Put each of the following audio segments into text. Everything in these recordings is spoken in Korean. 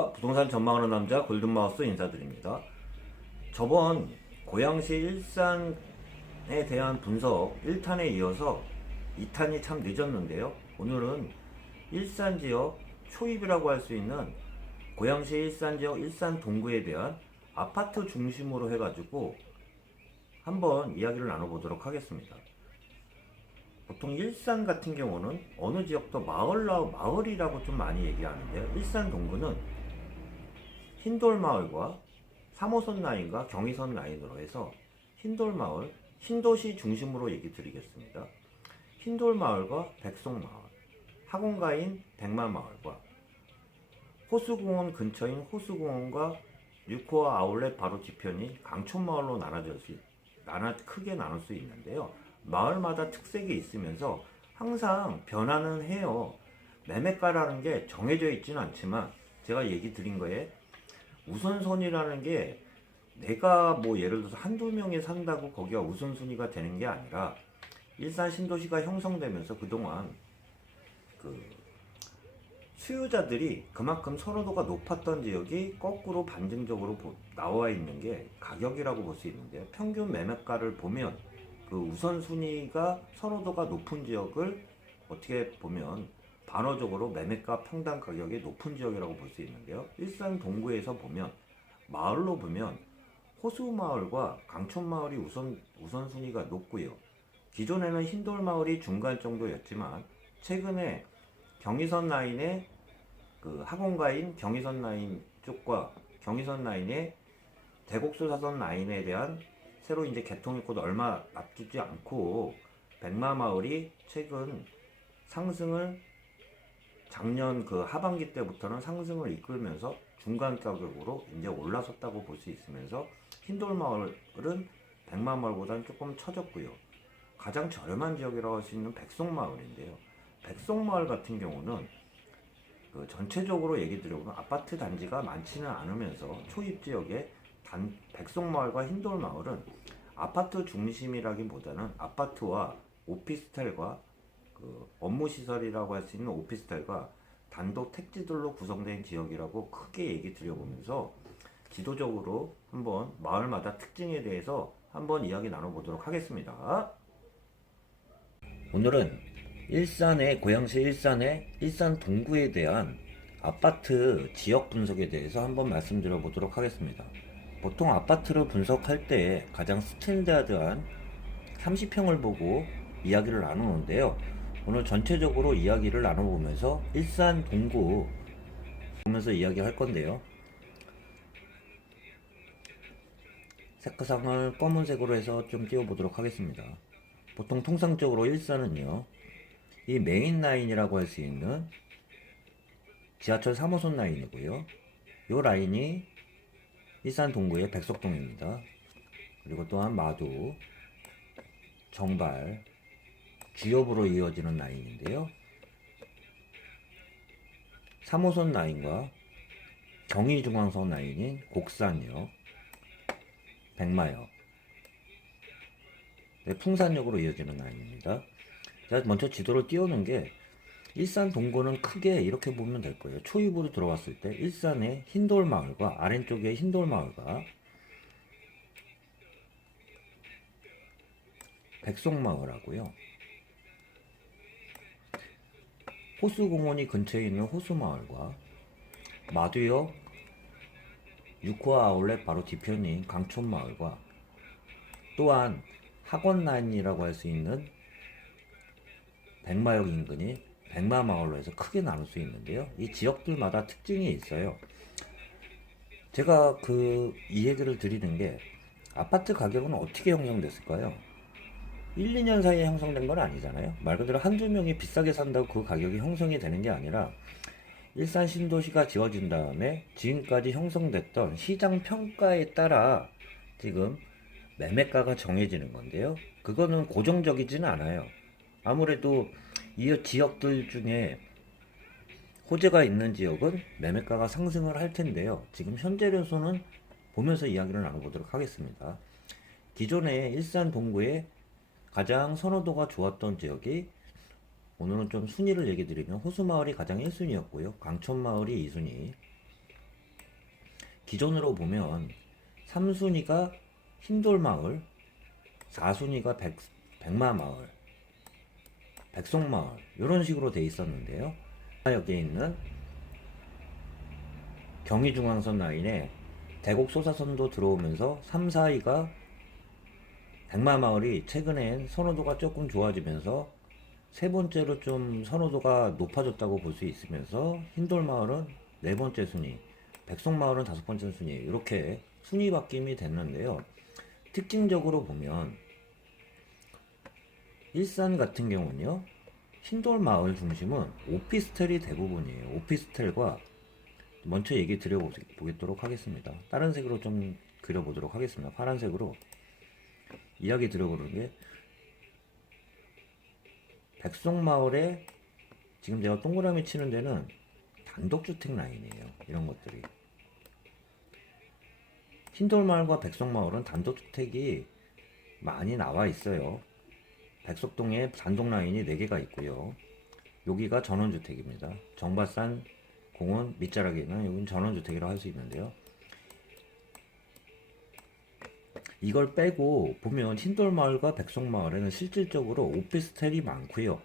안녕하십니까. 부동산 전망하는 남자 골든마우스 인사드립니다. 저번 고양시 일산에 대한 분석 1탄에 이어서 2탄이 참 늦었는데요. 오늘은 일산 지역 초입이라고 할 수 있는 고양시 일산 지역 일산 동구에 대한 아파트 중심으로 해가지고 한번 이야기를 나눠보도록 하겠습니다. 보통 일산 같은 경우는 어느 지역도 마을이라고 좀 많이 얘기하는데요. 일산 동구는 흰돌마을과 3호선 라인과 경의선 라인으로 해서 흰돌마을, 신도시 중심으로 얘기 드리겠습니다. 흰돌마을과 백송마을, 학원가인 백마마을과 호수공원 근처인 호수공원과 6호와 아울렛 바로 뒤편인 강촌마을로 크게 나눌 수 있는데요. 마을마다 특색이 있으면서 항상 변화는 해요. 매매가라는 게 정해져 있지는 않지만 제가 얘기 드린 거에 우선순위라는 게 내가 뭐 예를 들어서 한두 명이 산다고 거기가 우선순위가 되는 게 아니라 일산 신도시가 형성되면서 그동안 수요자들이 그만큼 선호도가 높았던 지역이 거꾸로 반증적으로 나와 있는 게 가격이라고 볼 수 있는데요. 평균 매매가를 보면 그 우선순위가 선호도가 높은 지역을 어떻게 보면 반어적으로 매매가 평당 가격이 높은 지역이라고 볼 수 있는데요. 일산 동구에서 보면 마을로 보면 호수마을과 강촌마을이 우선순위가 높고요. 기존에는 흰돌마을이 중간 정도였지만 최근에 경의선 라인의 그 학원가인 경의선 라인 쪽과 경의선 라인의 대곡소 사선 라인에 대한 새로 이제 개통했고도 얼마 앞두지 않고 백마마을이 최근 상승을 작년 그 하반기 때부터는 상승을 이끌면서 중간 가격으로 이제 올라섰다고 볼 수 있으면서 흰돌마을은 백마마을보다는 조금 처졌고요. 가장 저렴한 지역이라고 할 수 있는 백송마을인데요. 백송마을 같은 경우는 그 전체적으로 얘기 드려보면 아파트 단지가 많지는 않으면서 초입 지역에 백송마을과 흰돌마을은 아파트 중심이라기보다는 아파트와 오피스텔과 그 업무시설이라고 할 수 있는 오피스텔과 단독 택지들로 구성된 지역이라고 크게 얘기 드려보면서 지도적으로 한번 마을마다 특징에 대해서 한번 이야기 나눠보도록 하겠습니다. 오늘은 고양시 일산의 일산 동구에 대한 아파트 지역 분석에 대해서 한번 말씀드려 보도록 하겠습니다. 보통 아파트를 분석할 때 가장 스탠다드한 30평을 보고 이야기를 나누는데요. 오늘 전체적으로 이야기를 나눠보면서 일산 동구 보면서 이야기할 건데요. 색상을 검은색으로 해서 좀 띄워보도록 하겠습니다. 보통 통상적으로 일산은요, 이 메인 라인이라고 할 수 있는 지하철 3호선 라인이고요. 이 라인이 일산 동구의 백석동입니다. 그리고 또한 마두, 정발, 주엽으로 이어지는 라인인데요. 3호선 라인과 경의중앙선 라인인 곡산역, 백마역, 풍산역으로 이어지는 라인입니다. 제가 먼저 지도를 띄우는 게 일산 동구는 크게 이렇게 보면 될 거예요. 초입으로 들어왔을 때 일산의 흰돌마을과 아래쪽의 흰돌마을과 백송마을하고요. 호수공원이 근처에 있는 호수마을과 마두역 6호 아울렛 바로 뒤편인 강촌마을과 또한 학원라인이라고 할 수 있는 백마역 인근인 백마마을로 해서 크게 나눌 수 있는데요. 이 지역들마다 특징이 있어요. 제가 이 얘기를 드리는 게 아파트 가격은 어떻게 형성됐을까요? 1, 2년 사이에 형성된 건 아니잖아요. 말 그대로 한두 명이 비싸게 산다고 그 가격이 형성이 되는 게 아니라 일산 신도시가 지어진 다음에 지금까지 형성됐던 시장 평가에 따라 지금 매매가가 정해지는 건데요. 그거는 고정적이지는 않아요. 아무래도 이 지역들 중에 호재가 있는 지역은 매매가가 상승을 할 텐데요. 지금 현재로서는 보면서 이야기를 나눠보도록 하겠습니다. 기존에 일산 동구에 가장 선호도가 좋았던 지역이 오늘은 좀 순위를 얘기 드리면 호수마을이 가장 1순위였고요. 강촌마을이 2순위, 기존으로 보면 3순위가 흰돌마을, 4순위가 백마마을, 백송마을 이런 식으로 돼 있었는데요. 여기에 있는 경의중앙선 라인에 대곡 소사선도 들어오면서 3, 4위가 백마마을이 최근엔 선호도가 조금 좋아지면서 세 번째로 좀 선호도가 높아졌다고 볼 수 있으면서 흰돌마을은 네 번째 순위, 백송마을은 다섯 번째 순위 이렇게 순위 바뀜이 됐는데요. 특징적으로 보면 일산 같은 경우는요, 흰돌마을 중심은 오피스텔이 대부분이에요. 오피스텔과 먼저 얘기 드려보도록 하겠습니다. 다른 색으로 좀 그려보도록 하겠습니다. 파란색으로 이야기 드려보는 게 백송마을에 지금 제가 동그라미 치는 데는 단독주택 라인이에요. 이런 것들이. 흰돌마을과 백송마을은 단독주택이 많이 나와 있어요. 백석동에 단독 라인이 4개가 있고요. 여기가 전원주택입니다. 정바산 공원 밑자락에는 여기는 전원주택이라고 할 수 있는데요. 이걸 빼고 보면 흰돌마을과 백석마을에는 실질적으로 오피스텔이 많고요.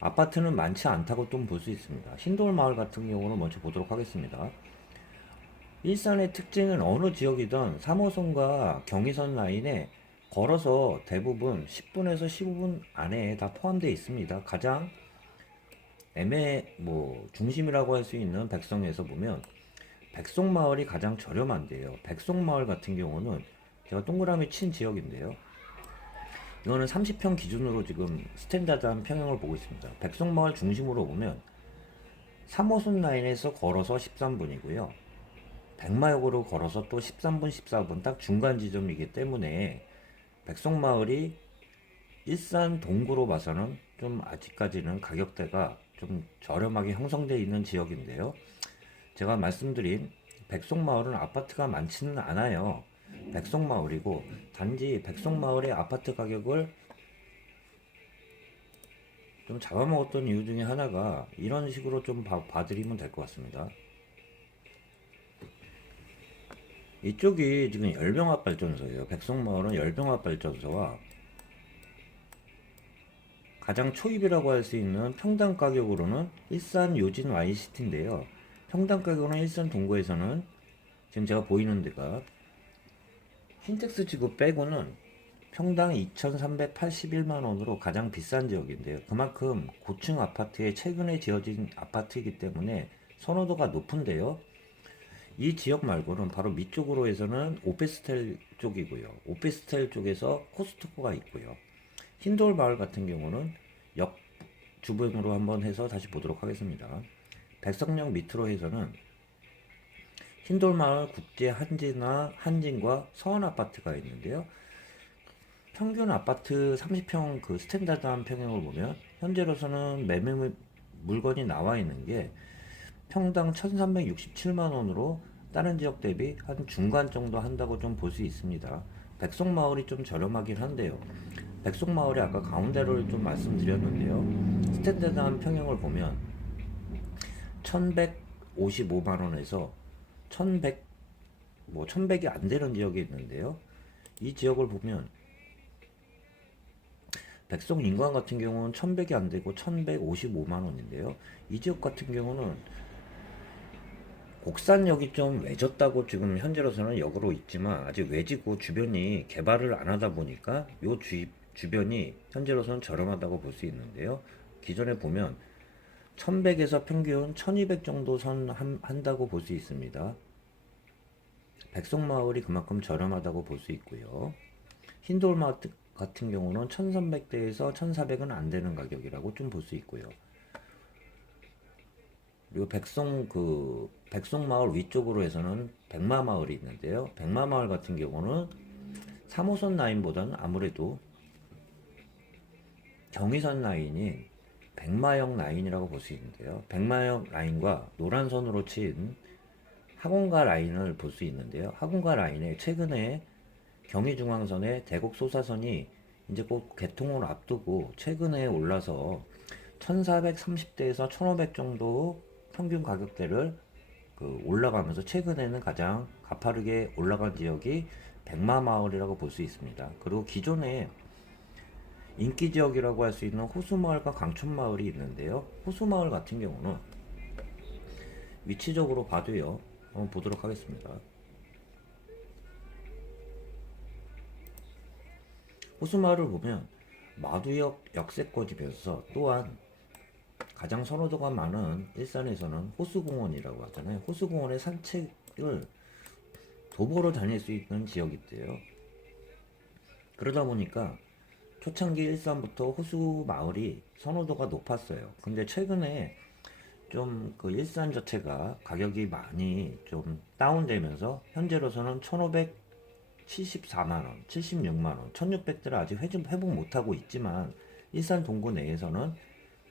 아파트는 많지 않다고 좀 볼 수 있습니다. 흰돌마을 같은 경우는 먼저 보도록 하겠습니다. 일산의 특징은 어느 지역이든 3호선과 경의선 라인에 걸어서 대부분 10분에서 15분 안에 다 포함되어 있습니다. 가장 중심이라고 할 수 있는 백성에서 보면 백송마을이 가장 저렴한데요. 백송마을 같은 경우는 제가 동그라미 친 지역인데요. 이거는 30평 기준으로 지금 스탠다드한 평형을 보고 있습니다. 백송마을 중심으로 보면 3호선 라인에서 걸어서 13분이고요. 백마역으로 걸어서 또 13분, 14분 딱 중간 지점이기 때문에 백송마을이 일산 동구로 봐서는 좀 아직까지는 가격대가 좀 저렴하게 형성되어 있는 지역인데요. 제가 말씀드린 백송마을은 아파트가 많지는 않아요. 백송마을이고 단지 백송마을의 아파트 가격을 좀 잡아먹었던 이유 중에 하나가 이런 식으로 좀 봐드리면 될 것 같습니다. 이쪽이 지금 열병합발전소예요. 백송마을은 열병합발전소와 가장 초입이라고 할 수 있는 평당 가격으로는 일산 요진 Y시티인데요. 평당 가격으로는 일산 동구에서는 지금 제가 보이는 데가 신텍스 지구 빼고는 평당 2,381만원으로 가장 비싼 지역인데요. 그만큼 고층 아파트에 최근에 지어진 아파트이기 때문에 선호도가 높은데요. 이 지역 말고는 바로 밑쪽으로 해서는 오피스텔 쪽이고요. 오피스텔 쪽에서 코스트코가 있고요. 흰돌 마을 같은 경우는 역 주변으로 한번 해서 다시 보도록 하겠습니다. 백석역 밑으로 해서는 흰돌 마을 국제 한진과 서원 아파트가 있는데요. 평균 아파트 30평 그 스탠다드한 평형을 보면 현재로서는 매매 물건이 나와 있는 게 평당 1,367만원으로 다른 지역 대비 한 중간 정도 한다고 좀 볼 수 있습니다. 백석마을이 좀 저렴하긴 한데요. 백석마을에 아까 가운데를 좀 말씀드렸는데요. 스탠다드한 평형을 보면 1,155만원에서 1,100이 안 되는 지역이 있는데요. 이 지역을 보면 백석 인관 같은 경우는 1,100이 안 되고 1,155만원인데요. 이 지역 같은 경우는 곡산역이 좀 외졌다고 지금 현재로서는 역으로 있지만 아직 외지고 주변이 개발을 안 하다 보니까 요 주변이 현재로서는 저렴하다고 볼 수 있는데요. 기존에 보면 1100에서 평균 1200 정도 한다고 볼 수 있습니다. 백석마을이 그만큼 저렴하다고 볼 수 있고요. 흰돌마을 같은 경우는 1300대에서 1400은 안 되는 가격이라고 좀 볼 수 있고요. 그리고 백송마을 위쪽으로 해서는 백마마을이 있는데요. 백마마을 같은 경우는 3호선 라인보다는 아무래도 경의선 라인인 백마역 라인이라고 볼 수 있는데요. 백마역 라인과 노란선으로 친 학원가 라인을 볼 수 있는데요. 학원가 라인에 최근에 경의중앙선의 대곡 소사선이 이제 곧 개통을 앞두고 최근에 올라서 1430대에서 1500 정도 평균 가격대를 올라가면서 최근에는 가장 가파르게 올라간 지역이 백마마을이라고 볼 수 있습니다. 그리고 기존에 인기 지역이라고 할 수 있는 호수마을과 강촌마을이 있는데요. 호수마을 같은 경우는 위치적으로 봐도요. 한번 보도록 하겠습니다. 호수마을을 보면 마두역 역세권이면서 또한 가장 선호도가 많은 일산에서는 호수공원이라고 하잖아요. 호수공원의 산책을 도보로 다닐 수 있는 지역이 있대요. 그러다 보니까 초창기 일산부터 호수 마을이 선호도가 높았어요. 근데 최근에 좀 그 일산 자체가 가격이 많이 좀 다운되면서 현재로서는 1,574만원, 76만원, 1,600대를 아직 회복 못하고 있지만 일산 동구 내에서는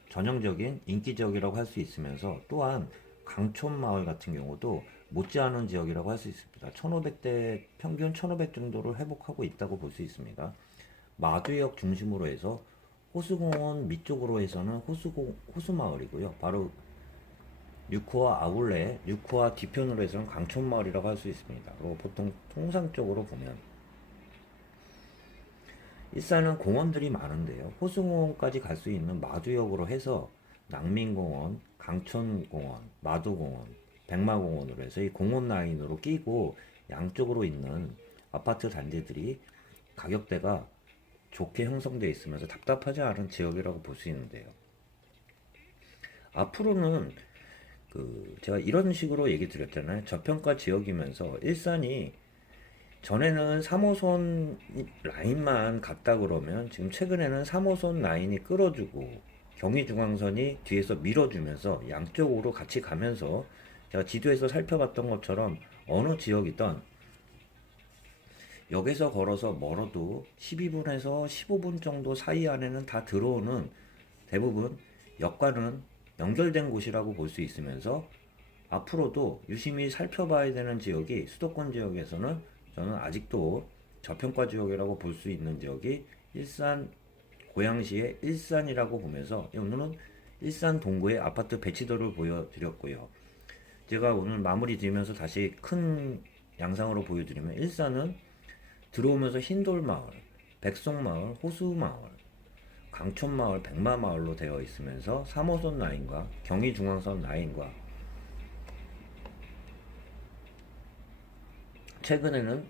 전형적인 인기 지역이라고 할 수 있으면서 또한 강촌 마을 같은 경우도 못지않은 지역이라고 할 수 있습니다. 1,500대 평균 1,500 정도를 회복하고 있다고 볼 수 있습니다. 마두역 중심으로 해서 호수공원 밑쪽으로 해서는 호수마을이고요. 바로 6호와 아울렛, 6호와 뒤편으로 해서는 강촌마을이라고 할 수 있습니다. 그리고 보통 통상적으로 보면 일산은 공원들이 많은데요. 호수공원까지 갈 수 있는 마두역으로 해서 낭민공원, 강촌공원, 마두공원, 백마공원으로 해서 이 공원 라인으로 끼고 양쪽으로 있는 아파트 단지들이 가격대가 좋게 형성되어 있으면서 답답하지 않은 지역이라고 볼 수 있는데요. 앞으로는 제가 이런 식으로 얘기 드렸잖아요. 저평가 지역이면서 일산이 전에는 3호선 라인만 갔다 그러면 지금 최근에는 3호선 라인이 끌어주고 경의중앙선이 뒤에서 밀어주면서 양쪽으로 같이 가면서 제가 지도에서 살펴봤던 것처럼 어느 지역이든 역에서 걸어서 멀어도 12분에서 15분 정도 사이 안에는 다 들어오는 대부분 역과는 연결된 곳이라고 볼 수 있으면서 앞으로도 유심히 살펴봐야 되는 지역이 수도권 지역에서는 저는 아직도 저평가 지역이라고 볼 수 있는 지역이 일산 고양시의 일산이라고 보면서 오늘은 일산 동구의 아파트 배치도를 보여드렸고요. 제가 오늘 마무리 지으면서 다시 큰 양상으로 보여드리면 일산은 들어오면서 흰돌마을, 백송마을, 호수마을, 강촌마을, 백마마을로 되어 있으면서 3호선 라인과 경의중앙선 라인과 최근에는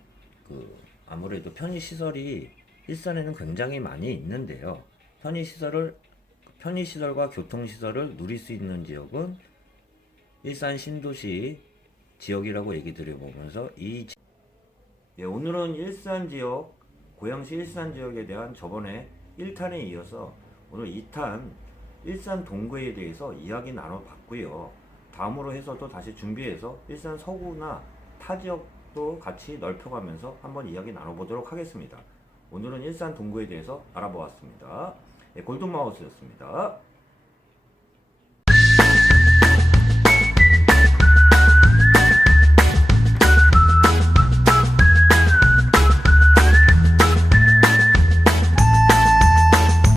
아무래도 편의시설이 일산에는 굉장히 많이 있는데요. 편의시설과 교통시설을 누릴 수 있는 지역은 일산 신도시 지역이라고 얘기 드려보면서 오늘은 일산 지역, 고양시 일산 지역에 대한 저번에 1탄에 이어서 오늘 2탄 일산 동구에 대해서 이야기 나눠봤고요. 다음으로 해서도 다시 준비해서 일산 서구나 타 지역도 같이 넓혀가면서 한번 이야기 나눠보도록 하겠습니다. 오늘은 일산 동구에 대해서 알아보았습니다. 골든마우스였습니다.